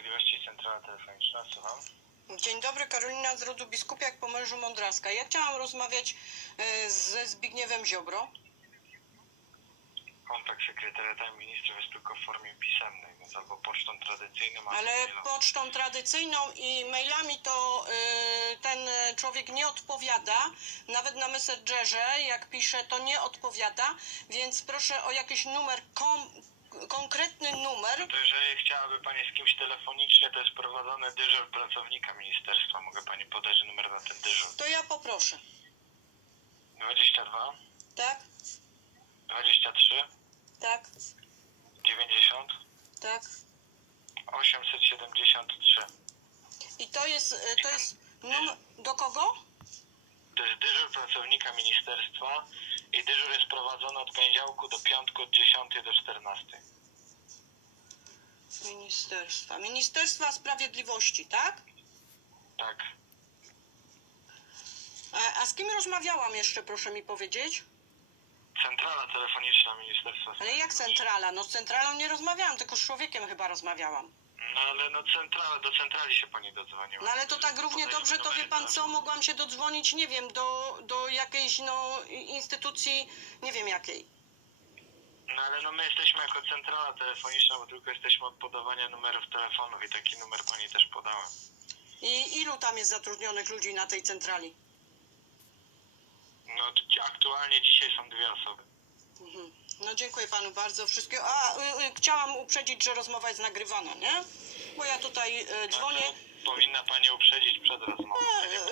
Sprawiedliwości, Centrala Telefoniczna, słucham. Dzień dobry, Karolina z rodu Biskupiak po mężu Mądraska. Ja chciałam rozmawiać e, ze Zbigniewem Ziobro. Kontakt sekretariatem ministrów jest tylko w formie pisemnej, więc albo pocztą tradycyjną, albo Ale mailową. pocztą tradycyjną i mailami to y, ten człowiek nie odpowiada. Nawet na Messengerze, jak pisze, to nie odpowiada. Więc proszę o jakiś numer, kom, konkretny numer. To jeżeli chciałaby Pani z kimś telefonicznie, to jest prowadzony dyżur pracownika ministerstwa. Mogę Pani podać numer na ten dyżur. To ja poproszę. 22 Tak? 23 Tak? 90 Tak? 873. I to jest, y, to jest numer. Do kogo? To jest dyżur pracownika ministerstwa i dyżur jest prowadzony od poniedziałku do piątku od 10 do 14. Ministerstwa. Ministerstwa Sprawiedliwości, tak? Tak. A, a z kim rozmawiałam jeszcze, proszę mi powiedzieć? Centrala telefoniczna ministerstwa. Ale jak centrala? No z centralą nie rozmawiałam, tylko z człowiekiem chyba rozmawiałam. No ale no centrala, do centrali się pani dodzwoniła. No ale to tak równie dobrze, to wie pan co, mogłam się dodzwonić, nie wiem, do, do jakiejś no instytucji, nie wiem jakiej. No ale no my jesteśmy jako centrala telefoniczna, bo tylko jesteśmy od podawania numerów telefonów i taki numer pani też podała. I ilu tam jest zatrudnionych ludzi na tej centrali? No aktualnie dzisiaj są dwie osoby. Mhm. No dziękuję panu bardzo. Wszystkiego. A, y, y, chciałam uprzedzić, że rozmowa jest nagrywana, nie? Bo ja tutaj y, dzwonię. Powinna pani uprzedzić przed rozmową.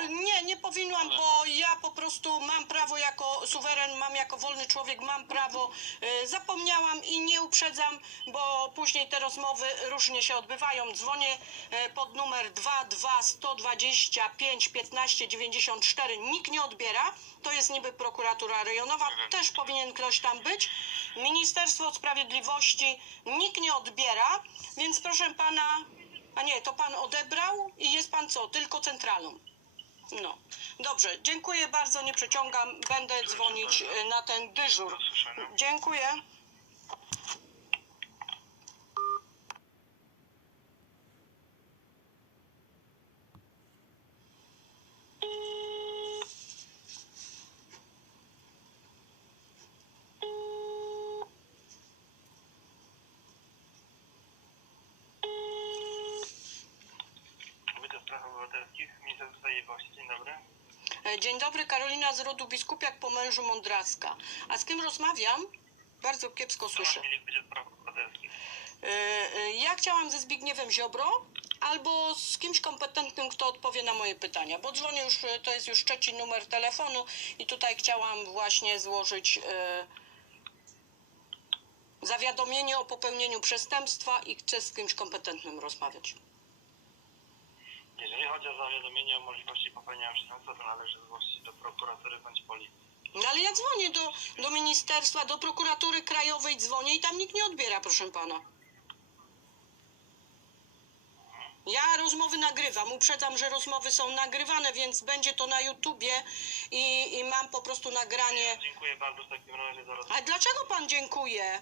E, Nie, nie powinnam, bo ja po prostu mam prawo jako suweren, mam jako wolny człowiek, mam prawo. e, Zapomniałam i nie uprzedzam, bo później te rozmowy różnie się odbywają. Dzwonię e, pod numer 22 125 15 94. Nikt nie odbiera. To jest niby prokuratura rejonowa, też powinien ktoś tam być. Ministerstwo Sprawiedliwości nikt nie odbiera, więc proszę pana, a nie, to pan odebrał i jest pan co? Tylko centralą. No. Dobrze, dziękuję bardzo, nie przeciągam. Będę dzwonić e, na ten dyżur. Dziękuję. Kobieta Spraw Obywatelskich, Minister Sprawiedliwości, dzień dobry. E, Dzień dobry, Karolina z rodu Biskupiak po mężu Mądraska. A z kim rozmawiam? Bardzo kiepsko słyszę. E, e, Ja chciałam ze Zbigniewem Ziobro albo z kimś kompetentnym, kto odpowie na moje pytania, bo dzwonię już, e, to jest już trzeci numer telefonu i tutaj chciałam właśnie złożyć e, zawiadomienie o popełnieniu przestępstwa i chcę z kimś kompetentnym rozmawiać. Jeżeli chodzi o zawiadomienie o możliwości popełnienia przestępstwa, to należy zgłosić do prokuratury bądź policji. No ale ja dzwonię do, do ministerstwa, do prokuratury krajowej dzwonię i tam nikt nie odbiera, proszę pana. Ja rozmowy nagrywam, uprzedzam, że rozmowy są nagrywane, więc będzie to na YouTubie i, i mam po prostu nagranie. Dziękuję bardzo w takim razie za rozmowę. A dlaczego pan dziękuję?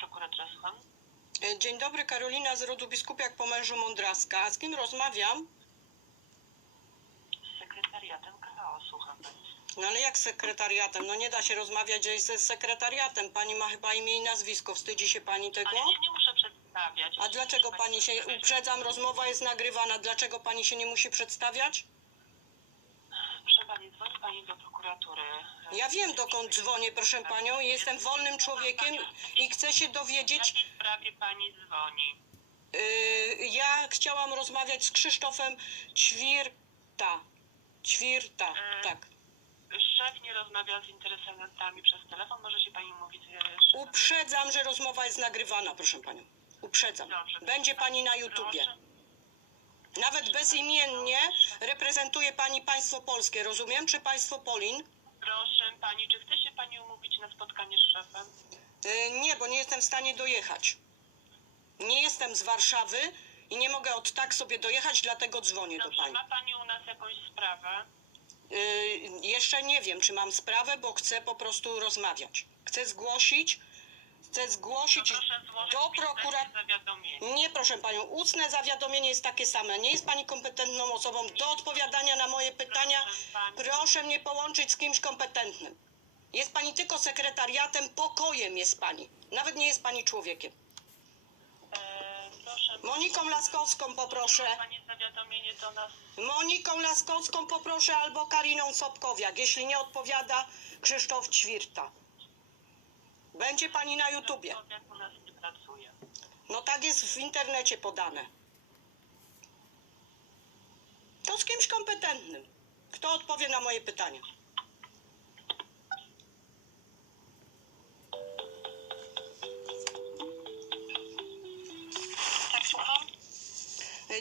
Prokuratura, słucham. E, Dzień dobry, Karolina z rodu Biskupiak po mężu Mądraska. A z kim rozmawiam? Z sekretariatem KO, słucham. No ale jak z sekretariatem? No nie da się rozmawiać ze sekretariatem. Pani ma chyba imię i nazwisko. Wstydzi się pani tego? Ale ja się nie muszę przedstawiać. A dlaczego pani się, uprzedzam, rozmowa jest nagrywana, dlaczego pani się nie musi przedstawiać? Proszę pani, dzwoni pani do prokuratury. Ja wiem dokąd dzwonię, proszę panią, jestem wolnym człowiekiem i chcę się W dowiedzieć. jakiej sprawie pani dzwoni? Yy, ja chciałam rozmawiać z Krzysztofem Ćwirta. Ćwirta, tak. szef nie rozmawia z interesentami przez telefon, może się pani mówić szefem. Uprzedzam, że rozmowa jest nagrywana, proszę panią. Uprzedzam. Dobrze. Będzie pani na YouTubie. Proszę. Nawet bezimiennie reprezentuje pani państwo polskie, rozumiem? Czy państwo Polin? Proszę pani, czy chce się pani umówić na spotkanie z szefem? Y, Nie, bo nie jestem w stanie dojechać. Nie jestem z Warszawy i nie mogę od tak sobie dojechać, dlatego dzwonię do Dobrze, pani. ma pani u nas jakąś sprawę? Y, Jeszcze nie wiem, czy mam sprawę, bo chcę po prostu rozmawiać. Chcę zgłosić, chcę zgłosić złożyć do zawiadomienie. Nie, proszę panią, ustne zawiadomienie jest takie same. Nie jest pani kompetentną osobą do odpowiadania na moje pytania. Proszę mnie połączyć z kimś kompetentnym. Jest pani tylko sekretariatem, pokojem jest pani. Nawet nie jest pani człowiekiem. E. Moniką Laskowską poproszę. Moniką Laskowską poproszę albo Kariną Sobkowiak. Jeśli nie odpowiada, Krzysztof Ćwirta. Będzie pani na YouTubie. Jak u nas nie pracuje. No tak jest w internecie podane. To z kimś kompetentnym. Kto odpowie na moje pytania? Tak, słucham?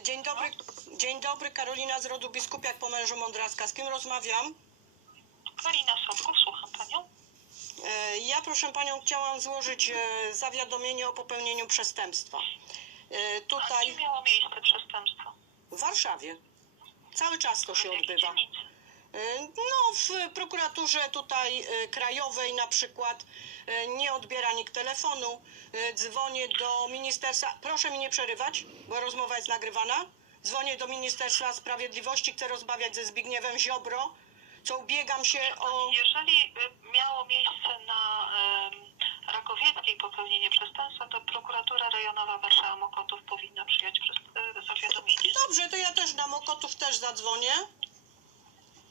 Dzień dobry, dzień dobry, Karolina z rodu Biskupiak po mężu Mądraska. Z kim rozmawiam? Karina Sobków, słucham Ja, proszę panią, chciałam złożyć e, zawiadomienie o popełnieniu przestępstwa. E, A Tutaj gdzie miało miejsce przestępstwo? w Warszawie. Cały czas to się odbywa. E, No, w prokuraturze tutaj e, krajowej na przykład e, nie odbiera nikt telefonu. E, Dzwonię do ministerstwa. Proszę mi nie przerywać, bo rozmowa jest nagrywana. Dzwonię do Ministerstwa Sprawiedliwości, chcę rozmawiać ze Zbigniewem Ziobro, co ubiegam się o. Jeżeli miało miejsce na Rakowieckiej popełnienie przestępstwa, to prokuratura rejonowa Warszawa Mokotów powinna przyjąć przez, y, zawiadomienie. Dobrze, to ja też na Mokotów też zadzwonię.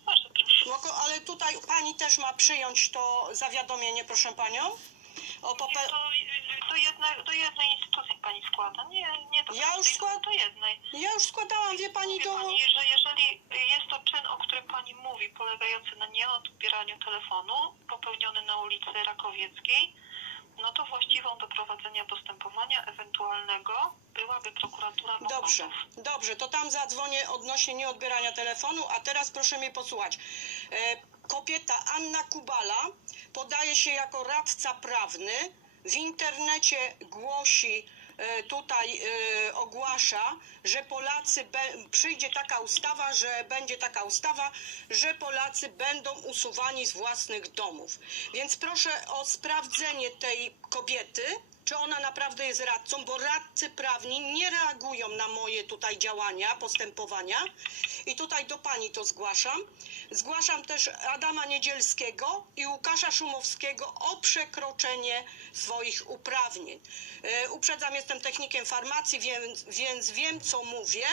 Bardzo proszę. Ale tutaj pani też ma przyjąć to zawiadomienie, proszę panią. O Nie, pope... to, do, jednej, do jednej instytucji pani składa. Nie, nie do Ja już skład- Do jednej. Ja już składałam, wie pani, do. pani, że jeżeli jest to czyn, o którym pani mówi, polegający na nieodbieraniu telefonu, popełniony na ulicy Rakowieckiej, no to właściwą do prowadzenia postępowania ewentualnego byłaby prokuratura Mokotów. Dobrze, dobrze, to tam zadzwonię odnośnie nieodbierania telefonu, a teraz proszę mnie posłuchać. E, kobieta Anna Kubala podaje się jako radca prawny, w internecie głosi, tutaj e, ogłasza, że Polacy, przyjdzie taka ustawa, że będzie taka ustawa, że Polacy będą usuwani z własnych domów. Więc proszę o sprawdzenie tej kobiety, czy ona naprawdę jest radcą, bo radcy prawni nie reagują na moje tutaj działania, postępowania. I tutaj do pani to zgłaszam. Zgłaszam też Adama Niedzielskiego i Łukasza Szumowskiego o przekroczenie swoich uprawnień. E, uprzedzam, jestem technikiem farmacji, więc, więc wiem, co mówię,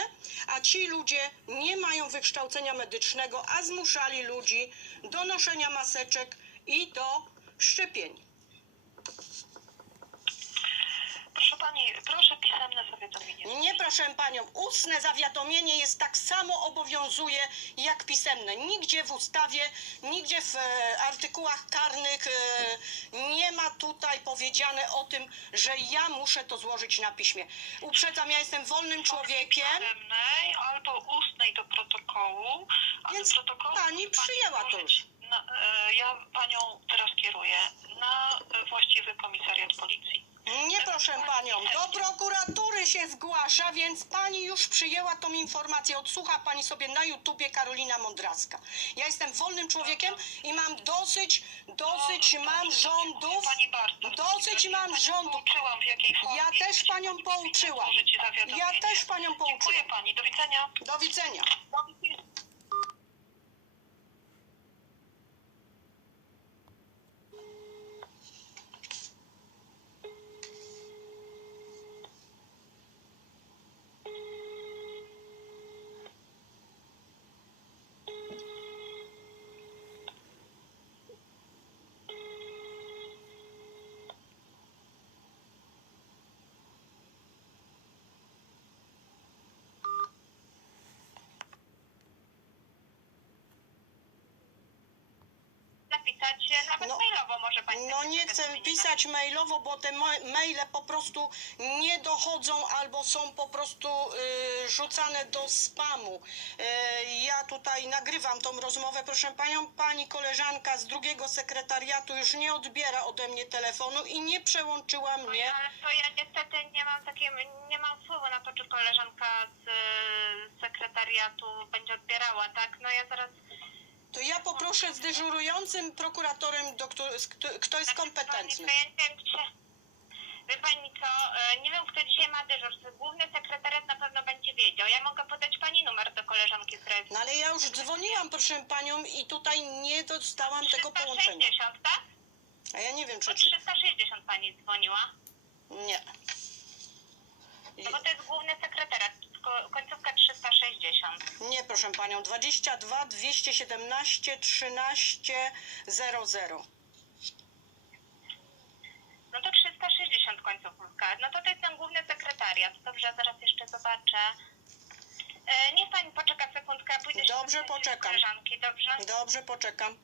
a ci ludzie nie mają wykształcenia medycznego, a zmuszali ludzi do noszenia maseczek i do szczepień. Proszę pani, proszę pisemne zawiadomienie. Nie proszę panią, ustne zawiadomienie jest tak samo obowiązuje jak pisemne. Nigdzie w ustawie, nigdzie w e, artykułach karnych e, nie ma tutaj powiedziane o tym, że ja muszę to złożyć na piśmie. Uprzedzam, ja jestem wolnym człowiekiem. Pisemnej albo ustnej do protokołu. A Więc protokołu pani musi przyjęła to złożyć Na, e, ja panią teraz kieruję na e, właściwy. Nie proszę panią, do prokuratury się zgłasza, więc pani już przyjęła tą informację. Odsłucha pani sobie na YouTubie Karolina Mądraska. Ja jestem wolnym człowiekiem i mam dosyć, dosyć Dobrze, mam dobrze, rządów. dziękuję Pani bardzo. dosyć mam rządów. Pouczyłam, w jakiej formie Ja też panią pani pouczyłam. Ja też panią Dziękuję pouczyłam. pani. Do widzenia. Do widzenia. Do widzenia. Pisać e, nawet No, mailowo może pani. No nie chcę pisać mailowo, bo te maile po prostu nie dochodzą albo są po prostu y, rzucane do spamu. Y, ja tutaj nagrywam tą rozmowę, proszę panią. Pani koleżanka z drugiego sekretariatu już nie odbiera ode mnie telefonu i nie przełączyła mnie. ja, ale to ja niestety nie mam takiej, nie mam wpływu na to, czy koleżanka z e, sekretariatu będzie odbierała, tak? No ja zaraz... To ja poproszę z dyżurującym prokuratorem, do, któ- z kto, kto jest Znaczy, kompetentny. Pani, to ja nie wiem, czy... Wie pani co, e, nie wiem kto dzisiaj ma dyżur. Główny sekretariat na pewno będzie wiedział. Ja mogę podać pani numer do koleżanki, która jest... No ale ja już dzwoniłam, proszę panią, i tutaj nie dostałam tego połączenia. 360, tak? A ja nie wiem, To czy... czy 360 pani dzwoniła. nie. No bo to jest główny sekretariat, ko- 360. Nie, proszę panią, 22 217 13 00. No to 360 końcówka. No to to jest ten główny sekretariat. Dobrze, zaraz jeszcze zobaczę. E, niech pani poczeka sekundkę, ja pójdę Dobrze, poczekam. koleżanki, dobrze? Dobrze, poczekam.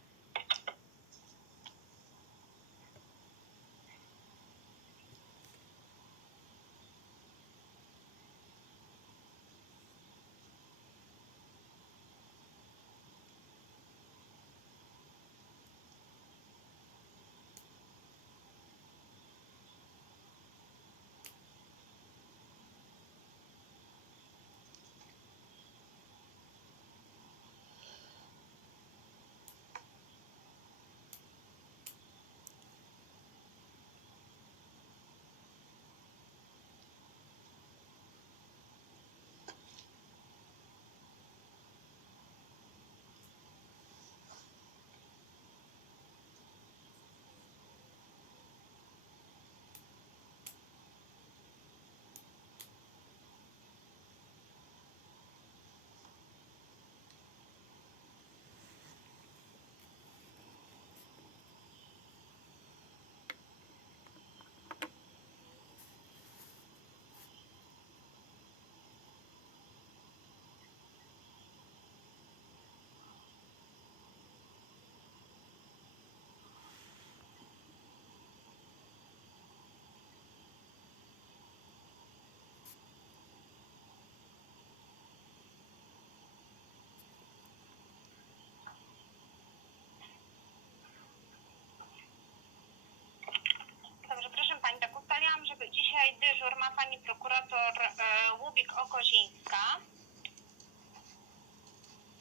Dobrze, proszę pani, tak ustaliłam, żeby dzisiaj dyżur ma pani prokurator e, Łubik-Okozińska.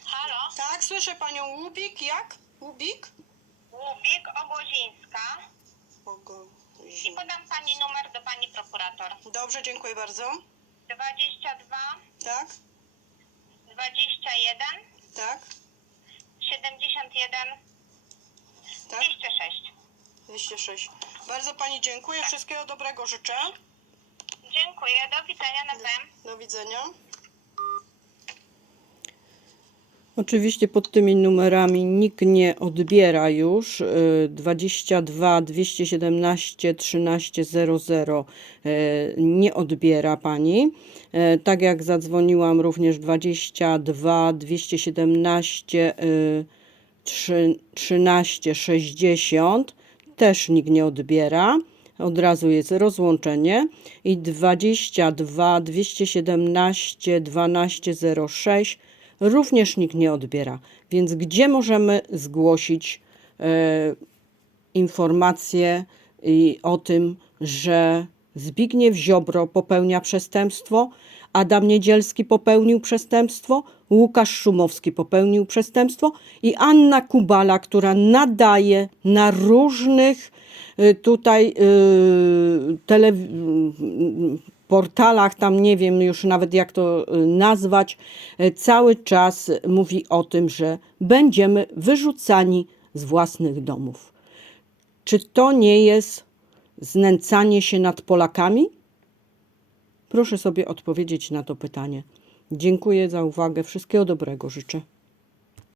Halo? Tak, słyszę panią Łubik, jak? Łubik? Łubik-Ogozińska. Ogo. I podam pani numer do pani prokurator. Dobrze, dziękuję bardzo. 22 Tak, 21 tak, 71 tak. 206. 206. Bardzo pani dziękuję, wszystkiego dobrego życzę. Dziękuję, do widzenia na tym. Do widzenia. Oczywiście pod tymi numerami nikt nie odbiera już. y, 22 217 13 00 y, nie odbiera pani. Y, Tak jak zadzwoniłam również 22 217 y, trzy- 13 60 też nikt nie odbiera. Od razu jest rozłączenie i 22 217 12 06 również nikt nie odbiera. Więc gdzie możemy zgłosić e, informacje i o tym, że Zbigniew Ziobro popełnia przestępstwo, Adam Niedzielski popełnił przestępstwo, Łukasz Szumowski popełnił przestępstwo i Anna Kubala, która nadaje na różnych y, tutaj y, tele, portalach, tam nie wiem już nawet jak to y, nazwać, y, cały czas mówi o tym, że będziemy wyrzucani z własnych domów. Czy to nie jest znęcanie się nad Polakami? Proszę sobie odpowiedzieć na to pytanie. Dziękuję za uwagę. Wszystkiego dobrego życzę.